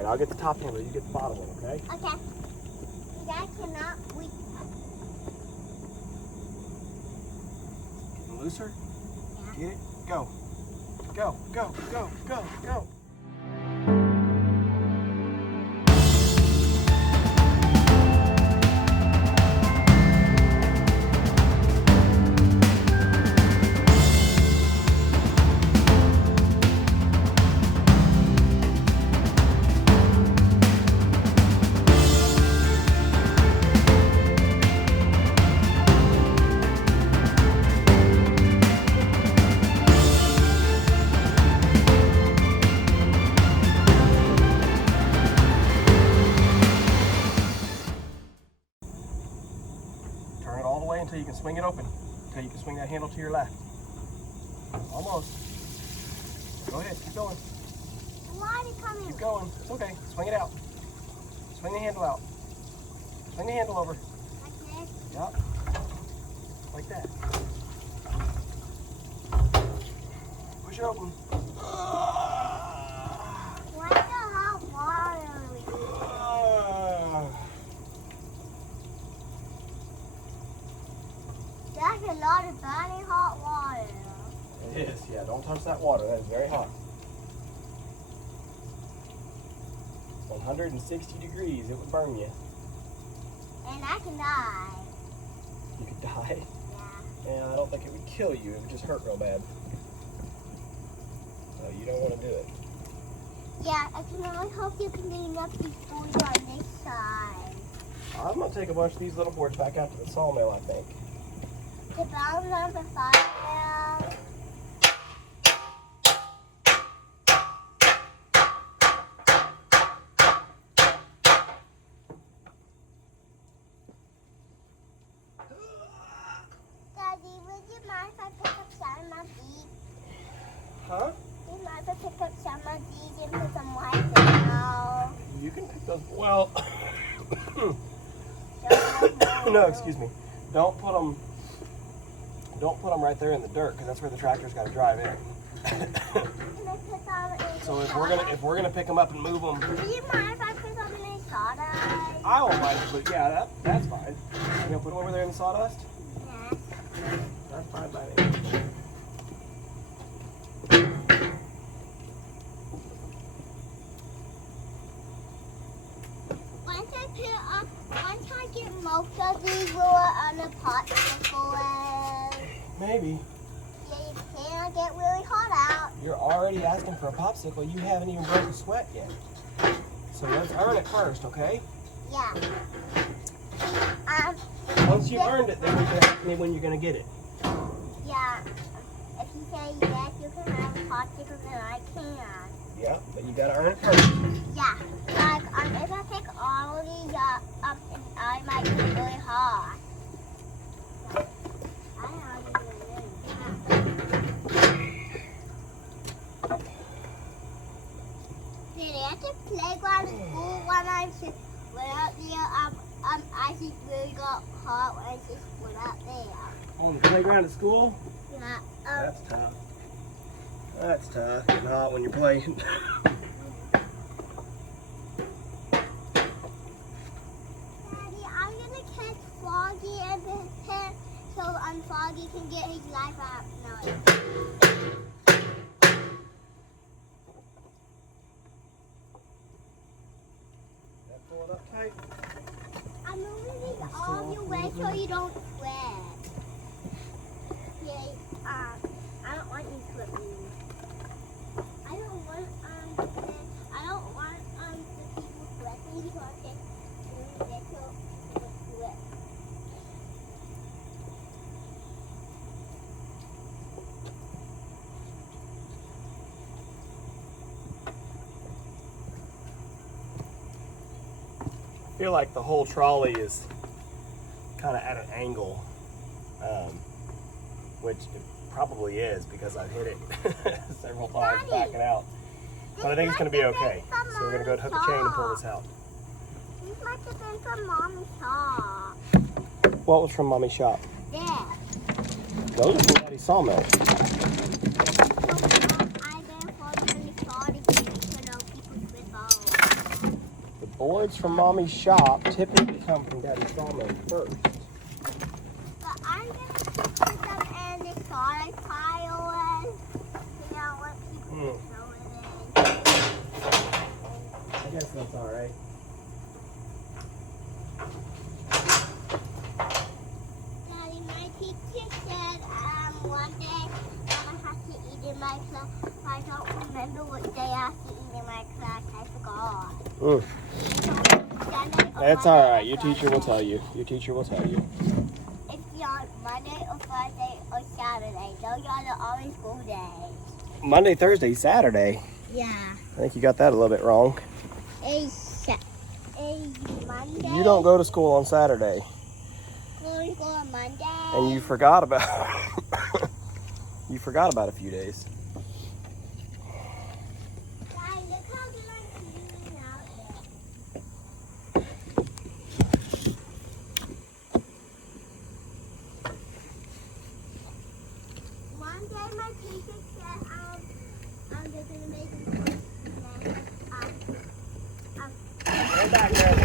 All right, I'll get the top handle. You get the bottom one, okay? Okay. That cannot we. Getting looser? Yeah. Get it? Go. Go, go, go, go, go. Turn it all the way until you can swing it open. Until you can swing that handle to your left. Almost. Go ahead, keep going. Why are you coming? Keep going. It's okay. Swing it out. Swing the handle out. Swing the handle over. Like this? Yep. Like that. Push it open. What's the hot water? That's a lot of burning hot water. It is, yeah. Don't touch that water. That is very hot. 160 degrees. It would burn you. And I can die. You could die. Yeah. Yeah, I don't think it would kill you. It would just hurt real bad. So you don't want to do it. Yeah, I can only hope you can get enough these boards on this side. I'm going to take a bunch of these little boards back out to the sawmill, I think. The bottom on the fire. Daddy, would you mind if I pick up some of these? Huh? Do you mind if I pick up some of these and put some white down? You can pick those. Well, no, excuse me. Don't put them right there in the dirt, because that's where the tractor's got to drive in. Can I put them in So the if we're gonna pick them up and move them, Do you mind if I put them in the sawdust? I won't mind. But yeah, that's fine. You gonna put them over there in the sawdust? Yes. That's fine by me. Once I get most of these, will on the popsicle. Maybe. Yeah, you can get really hot out. You're already asking for a popsicle. You haven't even broke a sweat yet. So let's earn it first, okay? Yeah. Once you've earned it, then you can ask me when you're gonna get it. Yeah. If you say yes, you can have a popsicle, then I can. Yeah, but you gotta earn it first. Yeah. Like, if I pick all of these up, I might get really hot. I don't know what you're doing. Did at the playground at school when I went out there, I just really got hot when I just went out there. On the playground at school? Yeah. That's tough. That's tough. Getting hot when you're playing. Daddy, I'm gonna catch Froggy and the pet so Froggy can get his life out. No. That pull it up tight. I'm moving these all your way so you don't sweat. Yeah, I don't want you sweating. I don't want the people sweating so I can get to sweat. I feel like the whole trolley is kind of at an angle, which it probably is because I've hit it several times Daddy, backing out. But I think it's going to be okay. So we're going to go hook a chain and pull this out. This must have been from Mommy's shop. What was from Mommy's shop? There. Those are from Daddy's sawmill. I then for the trolley to know people with all. Boards from Mommy's shop typically come from Daddy's sawmill first. But I'm gonna put them in the solid pile and you know what people throw it in. I guess that's alright. Daddy, my teacher said one day I have to eat in my class. I don't remember what day I have to eat in my class. I forgot. That's alright. Your teacher will tell you. Your teacher will tell you. It's on Monday or Friday or Saturday. Those are the only school days. Monday, Thursday, Saturday. Yeah. I think you got that a little bit wrong. A Monday. You don't go to school on Saturday. Going to on Monday. And you forgot about you forgot about a few days. Guys, look how good I'm cleaning out there. One day my teacher said they're gonna make me Go back there.